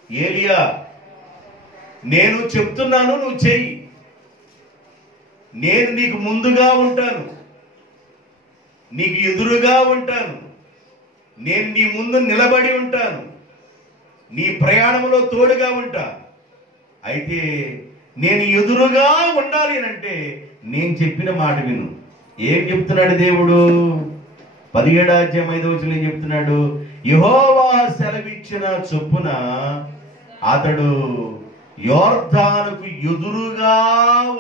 ఏలియా, నేను చెప్తున్నాను, నువ్వు చెయ్యి. నేను నీకు ముందుగా ఉంటాను, నీకు ఎదురుగా ఉంటాను, నేను నీ ముందు నిలబడి ఉంటాను, నీ ప్రయాణంలో తోడుగా ఉంటా. అయితే నేను ఎదురుగా ఉండాలి అంటే నేను చెప్పిన మాట విను. ఏం చెప్తున్నాడు దేవుడు? 17వ అధ్యాయం 5వ వచనం ఏం చెప్తున్నాడు? యెహోవా సెలవిచ్చిన చొప్పున అతడు యోర్దానుకు ఎదురుగా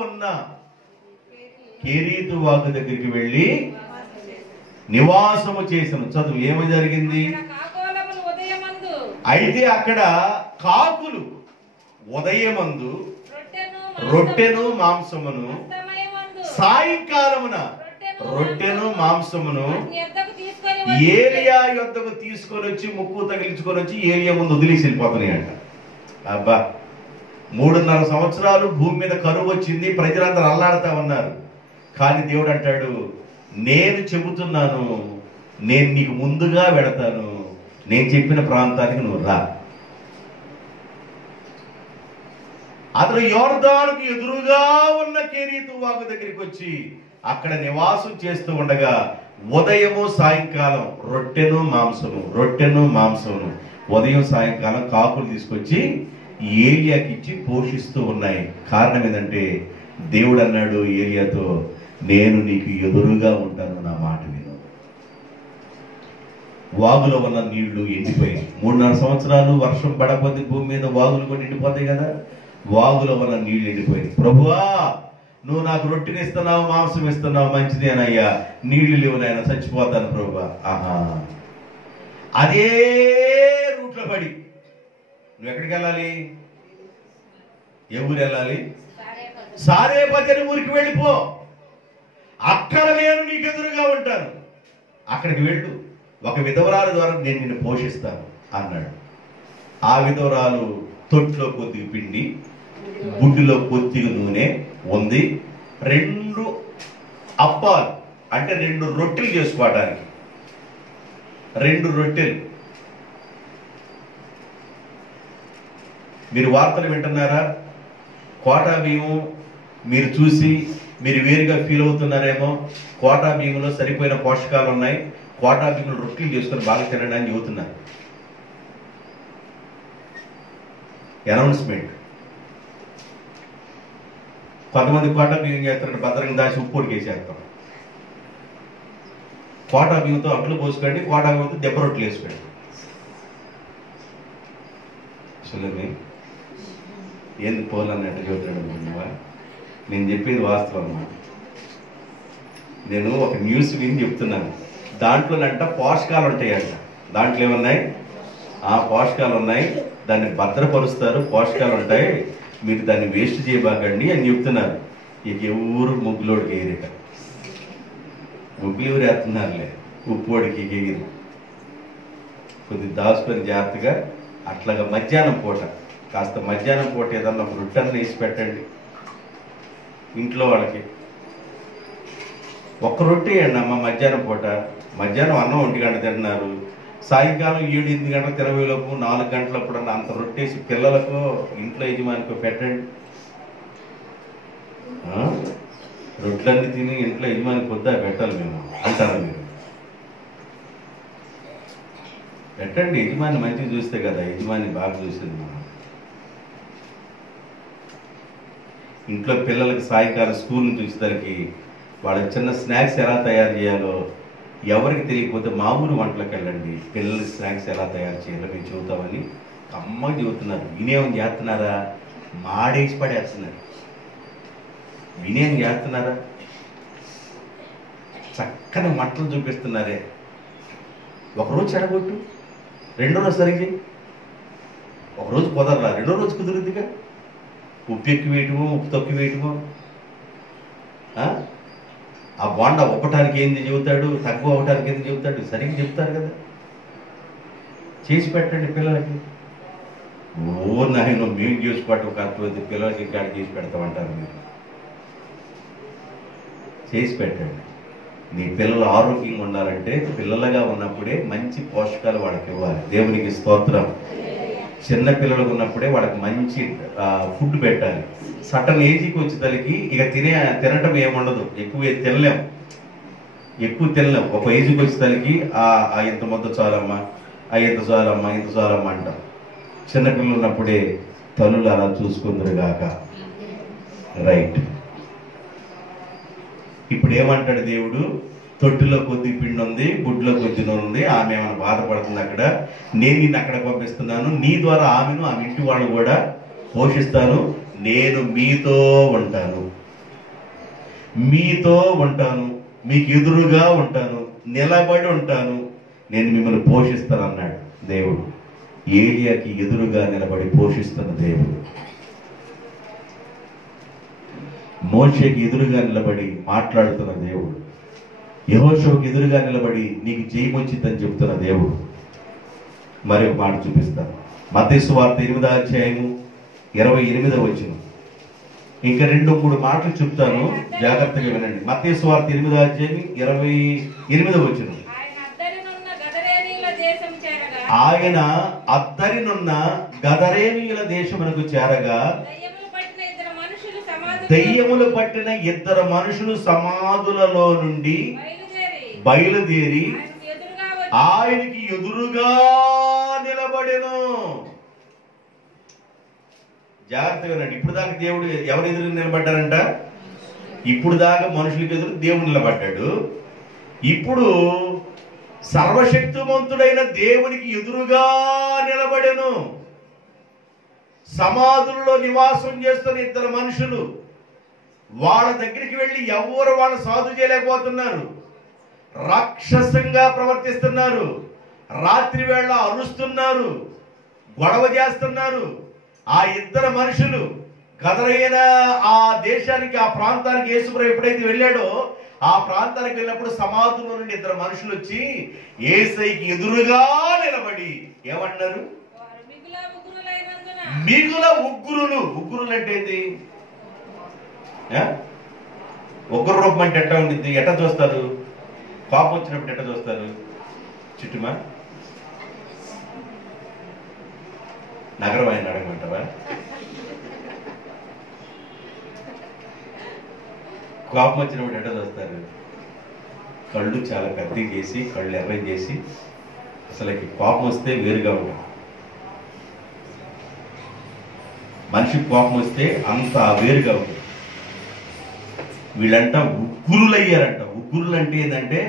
ఉన్న కెరీతు వాగు దగ్గరికి వెళ్ళి నివాసము చేసను. చదువు, ఏమి జరిగింది? అయితే అక్కడ కాకులు ఉదయమందు రొట్టెను మాంసమును, సాయంకాలమున రొట్టెను మాంసమును ఏలియా యొద్దకు తీసుకొని వచ్చి ముక్కు తగిలించుకొని వచ్చి ఏలియా ముందు వదిలేసి వెళ్ళిపోతున్నాయంట. అబ్బా, 3.5 సంవత్సరాలు భూమి మీద కరువు వచ్చింది, ప్రజలందరూ అల్లాడుతా ఉన్నారు. కానీ దేవుడు అంటాడు, నేను చెబుతున్నాను, నేను నీకు ముందుగా వెడతాను, నేను చెప్పిన ప్రాంతానికి నువ్వు రా. అతను యోర్దానుకు ఎదురుగా ఉన్న కెరీతు వాగు దగ్గరికి వచ్చి అక్కడ నివాసం చేస్తూ ఉండగా ఉదయము సాయంకాలం రొట్టెను మాంసమును ఉదయం సాయంకాలం కాకులు తీసుకొచ్చి ఏలియాకి ఇచ్చి పోషిస్తూ ఉన్నాయి. కారణం ఏంటంటే దేవుడు అన్నాడు ఏలియాతో, నేను నీకు ఎదురుగా ఉంటాను, నా మాట విను. వాగులో ఉన్న నీళ్లు ఎండిపోయాయి. 3.5 సంవత్సరాలు వర్షం పడకపోతే భూమి మీద వాగులు కూడా ఎండిపోతాయి కదా. వాగులో ఉన్న నీళ్లు ఎండిపోయాయి. ప్రభువా, నువ్వు నాకు రొట్టెని ఇస్తున్నావు, మాంసం ఇస్తున్నావు, మంచిదేనయ్యా. నీళ్లు లేవు నాయన, చచ్చిపోతాను ప్రభువా. ఆహా, అదే రూట్లో పడి నువ్వు ఎక్కడికి వెళ్ళాలి? ఏ ఊరు వెళ్ళాలి? సారేపతి అనే ఊరికి వెళ్ళిపో. అక్కడ నేను నీకు ఎదురుగా ఉంటాను, అక్కడికి వెళ్ళు. ఒక విధవరాలు ద్వారా నేను నిన్ను పోషిస్తాను అన్నాడు. ఆ విధవరాలు తొట్టులో కొద్దిగా పిండి, గుడ్డులో కొద్దిగా నూనె ఉంది, 2 అప్పాలు అంటే 2 రొట్టెలు చేసుకోవడానికి. 2 రొట్టెలు. మీరు వార్తలు వింటున్నారా? కోటా బియ్యం మీరు చూసి మీరు వేరుగా ఫీల్ అవుతున్నారేమో. కోటా బియ్యంలో సరిపోయిన పోషకాలు ఉన్నాయి, కోటా బియ్యంలో రొట్టెలు చేసుకొని బాగా తినండి అని చెబుతున్నారు. అనౌన్స్మెంట్. కొంతమంది కోటా బియ్యం చేస్తారంటే భద్రంగా దాచి ఉప్పు ఉడికేసేస్తాం. కోటా బియ్యంతో అట్లు పోసుకోండి, కోటా బియ్యంతో దెబ్బ రొట్టెలు వేసుకోండి. సులభి ఏంది పోలు అన్నట్టు చెబుతాడు అనుకున్నావా? నేను చెప్పేది వాస్తవం అన్నమాట. నేను ఒక న్యూస్ విని చెప్తున్నాను. దాంట్లోనంట పోషకాలు ఉంటాయంట. దాంట్లో ఏమున్నాయి? పోషకాలు ఉన్నాయి, దాన్ని భద్రపరుస్తారు, పోషకాలు ఉంటాయి, మీరు దాన్ని వేస్ట్ చేయబాకండి అని చెప్తున్నారు. ఇక ఎవరు ముగ్గులోడికి ఎగిరిక, ముగ్గులు ఎవరు వేస్తున్నారులే, ఉప్పోడికి ఎగిరి కొద్ది దాచుకొని జాగ్రత్తగా. అట్లాగా మధ్యాహ్నం పూట కాస్త మధ్యాహ్నం పూట ఏదన్నా ఒక రొట్టెని వేసి పెట్టండి ఇంట్లో వాళ్ళకి. ఒక్క రొట్టె వేయండి అమ్మ మధ్యాహ్నం పూట. మధ్యాహ్నం అన్నం 1 గంట తింటున్నారు, సాయంకాలం 7-8 గంటల 20 లోపు 4 గంటలప్పుడు అంత రొట్టేసి పిల్లలకు ఇంట్లో యజమానికో పెట్టండి. రొట్టెలన్నీ తిని ఇంట్లో యజమానికి వద్దా పెట్టాలి మేము అంటారు. మీరు పెట్టండి, యజమాని మంచిగా చూస్తే కదా యజమాని బాగా చూసింది. మనం ఇంట్లో పిల్లలకి సాయంకాలం స్కూల్ నుంచి వచ్చేసరికి వాళ్ళకి చిన్న స్నాక్స్ ఎలా తయారు చేయాలో ఎవరికి తెలియకపోతే మామూలు వంటలకు వెళ్ళండి, పిల్లలకి స్నాక్స్ ఎలా తయారు చేయాలో మేము చెబుతామని అమ్మకి చెబుతున్నారు. వినేమని చేస్తున్నారా? మాడేసి పడేస్తున్నారు. వినేం చేస్తున్నారా? చక్కని వంటలు చూపిస్తున్నారే. ఒకరోజు చెడగొట్టు, రెండో రోజు సరిగ్గా, ఒకరోజు కుదరలా, రెండో రోజు కుదురుద్దిగా. ఉప్పు ఎక్కువ వేయటమో ఉప్పు తక్కువ వేయటమో. ఆ బోండా ఒక్కటానికి ఏంది చెబుతాడు, తక్కువ అవ్వటానికి ఏంది చెబుతాడు, సరిగ్గా చెప్తారు కదా. చేసి పెట్టండి పిల్లలకి. ఓ నాయన మేము చేసుకోవటం కాకపోతే పిల్లలకి ఇంకా చేసి పెడతామంటారు. మీరు చేసి పెట్టండి. నీ పిల్లలు ఆరోగ్యంగా ఉండాలంటే పిల్లలుగా ఉన్నప్పుడే మంచి పోషకాలు వాళ్ళకి ఇవ్వాలి. దేవునికి స్తోత్రం. చిన్న పిల్లలకు ఉన్నప్పుడే వాళ్ళకి మంచి ఫుడ్ పెట్టాలి. సటన్ ఏజీకి వచ్చేసరికి ఇక తినటం ఏముండదు, ఎక్కువ తినలేం. ఒక ఏజీకి వచ్చేసరికి ఇంత మొత్త చాలమ్మా, ఇంత చాలమ్మా, ఇంత చాలమ్మా అంటాం. చిన్నపిల్లలు ఉన్నప్పుడే తల్లులు అలా చూసుకుందరుగాక. రైట్. ఇప్పుడు ఏమంటాడు దేవుడు? తొట్టిలో కొద్ది పిండి ఉంది, గుడ్లో కొద్ది నూనె ఉంది, ఆమె ఏమైనా బాధపడుతుంది అక్కడ, నేను నిన్ను అక్కడ పంపిస్తున్నాను, నీ ద్వారా ఆమెను ఆమె ఇంటి వాళ్ళు కూడా పోషిస్తాను, నేను మీతో ఉంటాను, మీకు ఎదురుగా ఉంటాను, నిలబడి ఉంటాను, నేను మిమ్మల్ని పోషిస్తాను అన్నాడు దేవుడు. ఏలియాకి ఎదురుగా నిలబడి పోషిస్తున్న దేవుడు, మోషేకి ఎదురుగా నిలబడి మాట్లాడుతున్న దేవుడు, యెహోషువకి ఎదురుగా నిలబడి నీకు జయమొచ్చిందని చెప్తున్న దేవుడు. మరి ఒక మాట చూపిస్తాను. మత్తయి సువార్త 8వ అధ్యాయము 28వ వచనం. ఇంకా 2-3 మాటలు చెప్తాను, జాగ్రత్తగా వినండి. మత్తయి సువార్త 8వ అధ్యాయం 28వ వచనం. ఆయన అద్దరినున్న గదరేనీయుల దేశమునకు చేరగా దయ్యములు పట్టిన 2 మనుషులు సమాధులలో నుండి బయలుదేరి ఆయనకి ఎదురుగా నిలబడెను. జాగ్రత్తగా వినండి. ఇప్పుడు దాకా దేవుడు ఎవరి ఎదురు నిలబడ్డారంట? ఇప్పుడు దాకా మనుషులకి ఎదురు దేవుడు నిలబడ్డాడు. ఇప్పుడు సర్వశక్తిమంతుడైన దేవునికి ఎదురుగా నిలబడెను. సమాధులలో నివాసం చేస్తున్న 2 మనుషులు వాళ్ళ దగ్గరికి వెళ్ళి ఎవరు వాళ్ళ సాధు చేయలేకపోతున్నారు, రాక్షసంగా ప్రవర్తిస్తున్నారు, రాత్రి వేళ అరుస్తున్నారు, గొడవ చేస్తున్నారు. ఆ 2 మనుషులు గదరైన ఆ దేశానికి, ఆ ప్రాంతానికి యేసుప్రభు ఎప్పుడైతే వెళ్ళాడో ఆ ప్రాంతానికి వెళ్ళినప్పుడు సమాధుల్లో నుండి 2 మనుషులు వచ్చి యేసయ్యకి ఎదురుగా నిలబడి ఏమన్నారు? మిగుల ఉగ్రులు. ఉగ్రులు అంటే ఏంటి? ఉగ్ర రూపం అంటే ఎట్లా ఉండిద్ది? ఎట్లా చూస్తారు? కోపం వచ్చినప్పుడు ఎట్లా చూస్తారు? చుట్టుమా నగరం ఆయన అడగమంటావా? కోపం వచ్చినప్పుడు ఎట్లా చూస్తారు? కళ్ళు చాలా పెద్దవి చేసి, కళ్ళు ఎర్రని చేసి, అసలుకి కోపం వస్తే వేరుగా ఉంటాం. మనిషికి కోపం వస్తే అంత వేరుగా ఉంటుంది. వీళ్ళంట ఉగ్గురులయ్యారంట. ఉగ్గురులు అంటే ఏంటంటే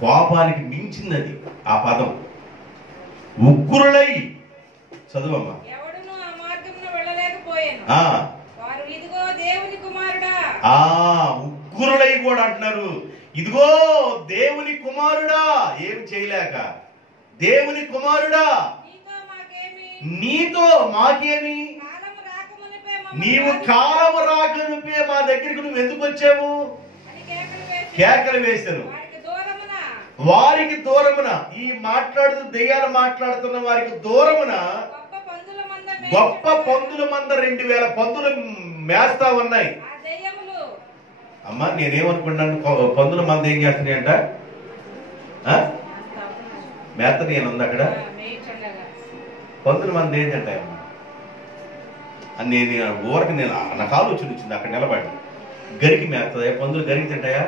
కోపానికి మించింది ఆ పదం. ఉగ్గురులై చదువమ్మా. ఉగ్గురులై కూడా అంటున్నారు, ఇదిగో దేవుని కుమారుడా, ఏమి చేయలేక, దేవుని కుమారుడా నీతో మాకేమి, నీవు కాలము రాకనుపే మా దగ్గరికి నువ్వు ఎందుకు వచ్చావు? కేకలు వేశారు. వారికి దూరమున, ఈ మాట్లాడుతూ దెయ్యాలు మాట్లాడుతున్న వారికి దూరమున గొప్ప పందుల మంద 2000 పందులు మేస్తా ఉన్నాయి. అమ్మా నేనేమనుకున్నాను, పందుల మంద ఏం చేస్తున్నాయంట? మేతని ఉంది అక్కడ. పందుల మంద ఏంటంటాయమ్మా? నేను ఊరికి నాకు ఆలోచన వచ్చింది. అక్కడ నిలబడి గరికి మేస్తాయా పందులు? గరికి తింటాయా?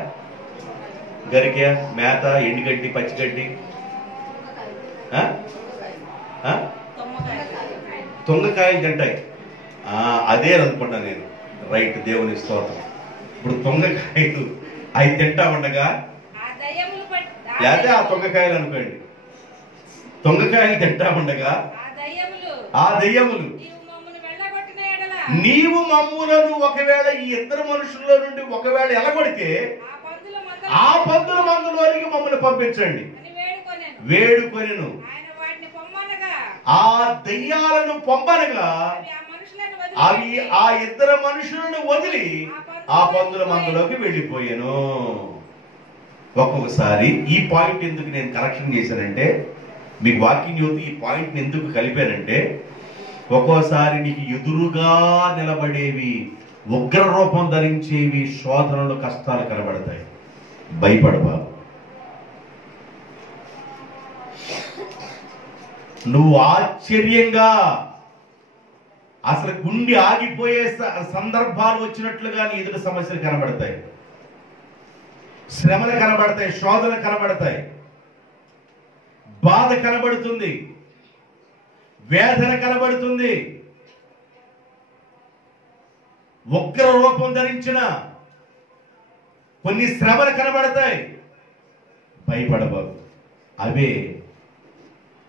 గరికే మేత, ఎండుగడ్డి, పచ్చిగడ్డి, తొంగకాయలు తింటాయి. అదే అనుకున్నా నేను. రైట్, దేవుని స్తోత్రం. ఇప్పుడు తొంగకాయలు అవి తింటా ఉండగా, లేదా ఆ తొంగకాయలు అనుకోండి, తొంగకాయలు తింటా ఉండగా ఆ దయ్యములు నీవు మమ్ములను ఒకవేళ ఈ ఇద్దరు మనుషుల్లో నుండి ఒకవేళ ఎలగొడితే ఆ పందుల మందులోనికి మమ్మల్ని పంపించండి వేడుకొనెను. ఆ దయ్యాలను పంపనగా అవి ఆ ఇద్దరు మనుషులను వదిలి ఆ పందుల మందులోకి వెళ్ళిపోయాను. ఒక్కొక్కసారి ఈ పాయింట్ ఎందుకు నేను కరెక్షన్ చేశానంటే, మీకు వాక్యం జ్యోతి ఈ పాయింట్ ఎందుకు కలిపానంటే, ఒక్కోసారి నీకు ఎదురుగా నిలబడేవి, ఉగ్ర రూపం ధరించేవి శోధనలు, కష్టాలు కనబడతాయి. భయపడబాబు. నువ్వు ఆశ్చర్యంగా అసలు గుండె ఆగిపోయే సందర్భాలు వచ్చినట్లుగా నీ ఎదురు సమస్యలు కనబడతాయి, శ్రమలు కనబడతాయి, శోధనలు కనబడతాయి, బాధ కనబడుతుంది, వేదన కనబడుతుంది. ఉగ్ర రూపం ధరించిన కొన్ని శ్రమలు కనబడతాయి. భయపడబాబు, అవే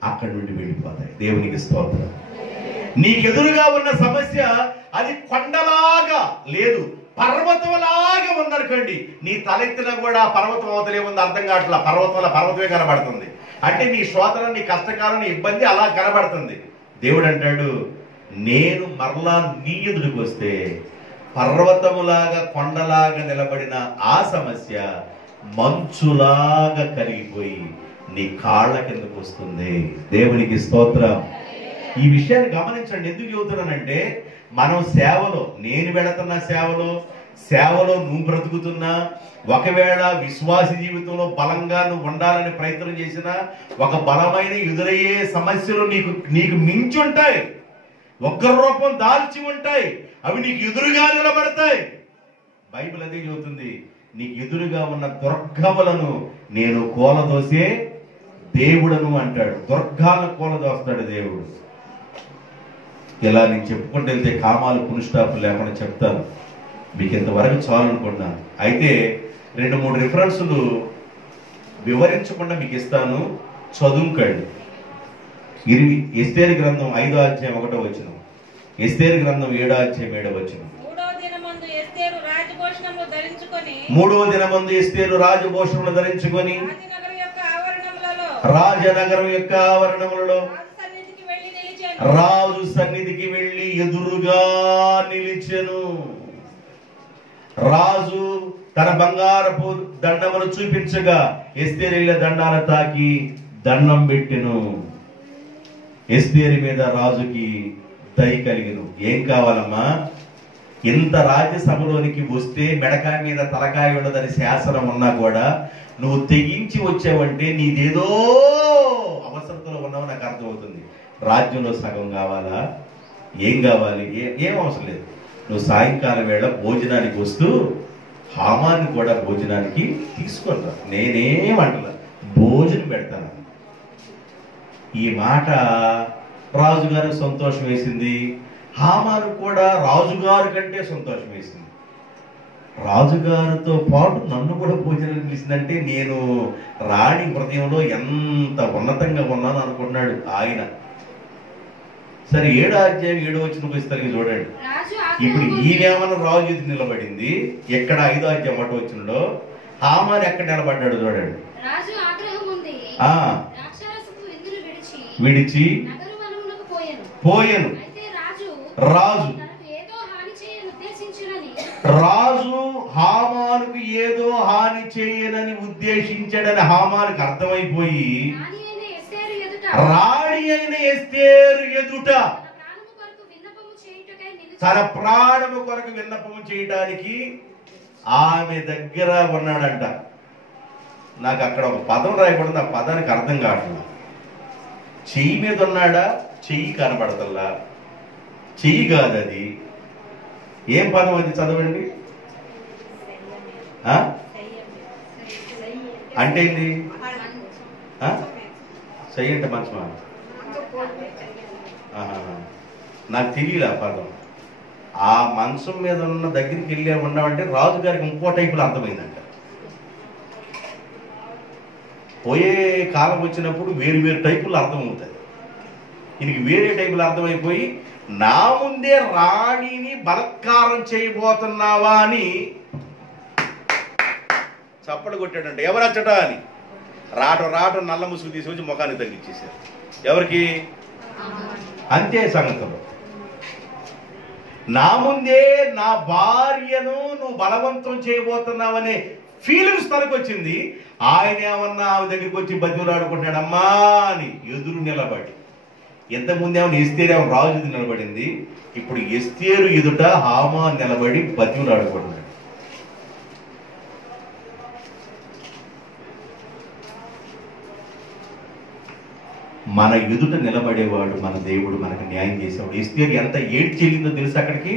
అక్కడి నుండి వెళ్ళిపోతాయి. దేవునికి స్తోత్రం. నీకెదురుగా ఉన్న సమస్య అది కొండలాగా లేదు, పర్వతంలాగా ఉందనుకోండి. నీ తలెత్తిన కూడా పర్వతం అవతలే ఉంది, అర్థం కావట్లా. పర్వతమే కనబడుతుంది. అంటే నీ శోధన, నీ కష్టకాలం, నీ ఇబ్బంది అలా కనబడుతుంది. దేవుడు అంటాడు, నేను మరలా నీ ఎదురుకు వస్తే పర్వతములాగా, కొండలాగా నిలబడిన ఆ సమస్య మంచులాగా కరిగిపోయి నీ కాళ్ళ కిందకు వస్తుంది. దేవునికి స్తోత్రం. ఈ విషయాన్ని గమనించండి. ఎందుకు చెబుతున్నానంటే, మనం సేవలో, నేను వెళుతున్న సేవలో నువ్వు బ్రతుకుతున్నా, ఒకవేళ విశ్వాస జీవితంలో బలంగా నువ్వు ఉండాలని ప్రయత్నం చేసినా, ఒక బలమైన ఎదురయ్యే సమస్యలు నీకు మించి ఉంటాయి, ఒక్క రూపం దాల్చి ఉంటాయి. అవి నీకు ఎదురుగా నిలబడతాయి. బైబిల్ అదే చెబుతుంది, నీకు ఎదురుగా ఉన్న దుర్గములను నేను కూలదోసే దేవుడను అంటాడు. దుర్గాలను కూలదోస్తాడు దేవుడు. ఇలా నేను చెప్పుకుంటూ వెళ్తే కామాలు, పునుస్టాపులు లేకుండా చెప్తాను. మీకు ఇంతవరకు చాలు అనుకుంటున్నాను. అయితే 2-3 రిఫరెన్సులు వివరించకుండా మీకు ఇస్తాను, చదువుకండి. ఎస్తేరు గ్రంథం 5వ అధ్యాయం 1వ వచనం, ఎస్తేరు గ్రంథం 7వ అధ్యాయం 7వ వచనం. 3వ దినమందు ఎస్తేరు రాజభూషణములు ధరించుకొని రాజనగరం యొక్క ఆవరణములలో రాజు సన్నిధికి వెళ్ళి ఎదురుగా నిలిచెను. రాజు తన బంగారపు దండమును చూపించగా ఎస్తేరు దండాన్ని తాకి దండం పెట్టెను. ఎస్తేరు మీద రాజుకి దయ కలిగెను. ఏం కావాలమ్మా? ఇంత రాజ్యసభలోనికి వస్తే మెడకాయ మీద తలకాయ ఉండదని శాసనం ఉన్నా కూడా నువ్వు తెగించి వచ్చావంటే నీదేదో అవసరతలో ఉన్నావు నాకు అర్థమవుతుంది. రాజ్యంలో సగం కావాలా? ఏం కావాలి? ఏం అవసరం లేదు. నువ్వు సాయంకాలం వేళ భోజనానికి వస్తూ హామాన్ని కూడా భోజనానికి తీసుకురా, నేనేమంటలా, భోజనం పెడతాను. ఈ మాట రాజుగారికి సంతోషం వేసింది. హామాను కూడా రాజుగారి కంటే సంతోషం వేసింది. రాజుగారితో పాటు నన్ను కూడా భోజనం పిలిచిందంటే నేను రాణి హృదయంలో ఎంత ఉన్నతంగా ఉన్నాను అనుకున్నాడు ఆయన. సరే 7వ అధ్యాయం 7వ వచనం ఇస్తారు చూడండి. ఇప్పుడు ఈయనేమన్నా రాజు ఎదురు నిలబడింది. ఎక్కడ 5వ అధ్యాయం 1వ వచనంలో హామాను ఎక్కడ నిలబడ్డాడు చూడండి. విడిచి పోయెను. రాజు హామానుకు ఏదో హాని చేయనని ఉద్దేశించాడని హామానుకు అర్థమైపోయి రాణి అయిన ఎస్తేరు ఎదుట తన ప్రాణము కొరకు విన్నపము చేయడానికి ఆమె దగ్గర ఉన్నాడంట. నాకు అక్కడ ఒక పదం రాయబడింది, ఆ పదానికి అర్థం కావట్లేదు. చెయ్యి మీద ఉన్నాడా? చెయ్యి కనబడతల్లా. చెయ్యి కాదు అది. ఏం పదం అది? చదవండి. అంటే ఏంటి? చెయ్యి అంటే మంచమా? నాకు తెలియలే ఆ పదం. ఆ మంచం మీద ఉన్న దగ్గరికి వెళ్ళి ఉన్నామంటే రాజుగారికి ఇంకో టైపులో అర్థమైందంట. పోయే కాలం వచ్చినప్పుడు వేరు వేరు టైపులు అర్థమవుతుంది. ఈయనకి వేరే టైపులు అర్థమైపోయి నా ముందే రాణిని బలత్కారం చేయబోతున్నావా అని చప్పలు కొట్టాడంట. ఎవరచ్చట అని రాట నల్ల ముసుగు తీసుకొచ్చి ముఖాన్ని తగ్గించేశారు. ఎవరికి? అంతే సంగతులు. నా ముందే నా భార్యను నువ్వు బలవంతం చేయబోతున్నావనే ఫీలింగ్స్ తనకు వచ్చింది. ఆయన ఏమన్నా ఆమె దగ్గరికి వచ్చి బతిమలాడుకుంటాడు అమ్మా అని ఎదురు నిలబడి. ఎంతకుముందు ఏమైనా ఎస్తేరు ఏమైనా రాజు నిలబడింది. ఇప్పుడు ఎస్తేరు ఎదుట హామాను నిలబడి బతిమలాడుకుంటున్నాడు. మన ఎదుట నిలబడేవాడు మన దేవుడు, మనకు న్యాయం చేసేవాడు. ఎస్తేరు ఎంత ఏడ్చెల్లిందో తెలుసు. అక్కడికి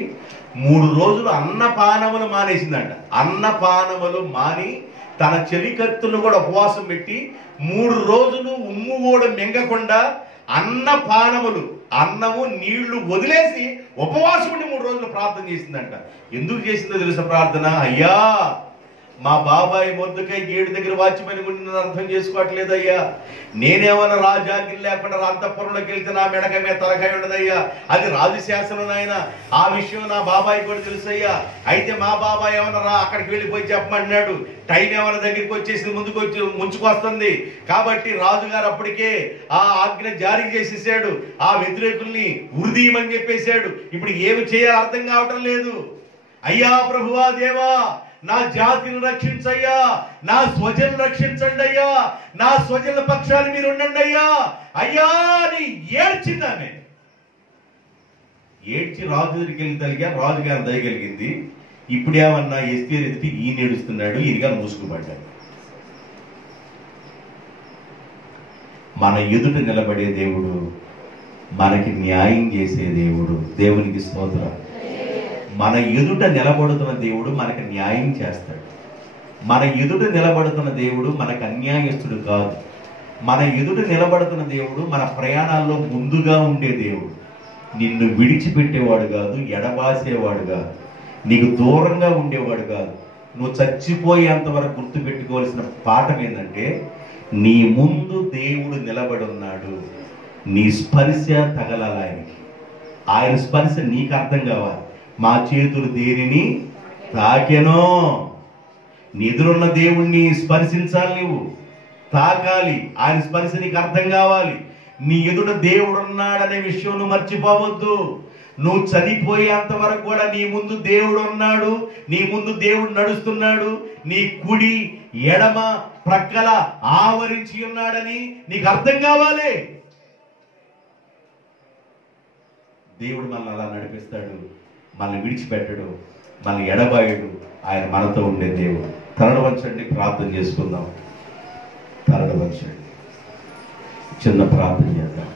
3 రోజులు అన్నపానములు మానేసిందంట. అన్నపానములు మాని తన చెలికత్తులను కూడా ఉపవాసం పెట్టి 3 రోజులు ఉమ్ము కూడా మింగకుండా అన్నపానములు, అన్నము నీళ్లు వదిలేసి ఉపవాసం ఉండి 3 రోజులు ప్రార్థన చేసిందంట. ఎందుకు చేసిందో తెలుసా ప్రార్థన? అయ్యా మా బాబాయ్ మొద్దుకై గేడు దగ్గర వాచ్మెన్ గురించి అర్థం చేసుకోవట్లేదయ్యా. నేనేమన్నా రాజాకి లేకుండా అంతఃపురంలోకి వెళ్తే నా మెడక మీద తలకాయ ఉండదయ్యా. అది రాజు శాసనం ఆయన. ఆ విషయం నా బాబాయ్ కూడా తెలుసయ్యా. అయితే మా బాబాయ్ ఏమన్నా అక్కడికి వెళ్ళిపోయి చెప్పమన్నాడు. టైం ఏమన్నా దగ్గరికి వచ్చేసి ముందుకు వచ్చి ముంచుకొస్తుంది. కాబట్టి రాజుగారు అప్పటికే ఆ ఆజ్ఞ జారీ చేసేసాడు. ఆ వ్యతిరేకుల్ని ఉరిదీయమని చెప్పేశాడు. ఇప్పుడు ఏమి చేయాలో అర్థం కావటం లేదు. అయ్యా ప్రభువా దేవా, నా జాతిని రక్షించయ్యా, నా స్వజను రక్షించండి అయ్యా, నా స్వజనుల పక్షాన్ని మీరు ఉండండి అయ్యా, అయ్యా అని ఏడ్చిందామె. ఏడ్చి రాజు దగ్గరికి వెళ్ళి తలిగా రాజుగారు దయగలిగింది. ఇప్పుడేమన్నా ఎస్తేరు ఎదుటి ఈయన ఏడుస్తున్నాడు, ఈయనగా మూసుకుపడ్డాడు. మన ఎదుట నిలబడే దేవుడు, మనకి న్యాయం చేసే దేవుడు. దేవునికి స్తోత్రం. మన ఎదుట నిలబడుతున్న దేవుడు మనకు న్యాయం చేస్తాడు. మన ఎదుట నిలబడుతున్న దేవుడు మనకు అన్యాయస్తుడు కాదు. మన ఎదుట నిలబడుతున్న దేవుడు మన ప్రయాణాల్లో ముందుగా ఉండే దేవుడు. నిన్ను విడిచిపెట్టేవాడు కాదు, ఎడబాసేవాడు కాదు, నీకు దూరంగా ఉండేవాడు కాదు. నువ్వు చచ్చిపోయేంత వరకు గుర్తుపెట్టుకోవాల్సిన పాఠం ఏంటంటే, నీ ముందు దేవుడు నిలబడి ఉన్నాడు. నీ స్పర్శ తగలాలి ఆయనకి. ఆయన స్పర్శ నీకు అర్థం కావాలి. మా చేతులు దేనిని తాకెనో, నీ ఎదురున్న దేవుణ్ణి స్పర్శించాలి, నువ్వు తాకాలి. ఆయన స్పర్శ నీకు అర్థం కావాలి. నీ ఎదుట దేవుడు ఉన్నాడనే విషయం నువ్వు మర్చిపోవద్దు. నువ్వు చనిపోయేంత వరకు కూడా నీ ముందు దేవుడు ఉన్నాడు, నీ ముందు దేవుడు నడుస్తున్నాడు, నీ కుడి ఎడమ ప్రక్కల ఆవరించి ఉన్నాడని నీకు అర్థం కావాలి. దేవుడు మనల్ని అలా నడిపిస్తాడు, మనల్ని విడిచిపెట్టడు, మనల్ని ఎడబాయడు. ఆయన మనతో ఉండే దేవుడు. తలలు వంచండి, ప్రార్థన చేసుకుందాం. తలలు వంచండి, చిన్న ప్రార్థన చేద్దాం.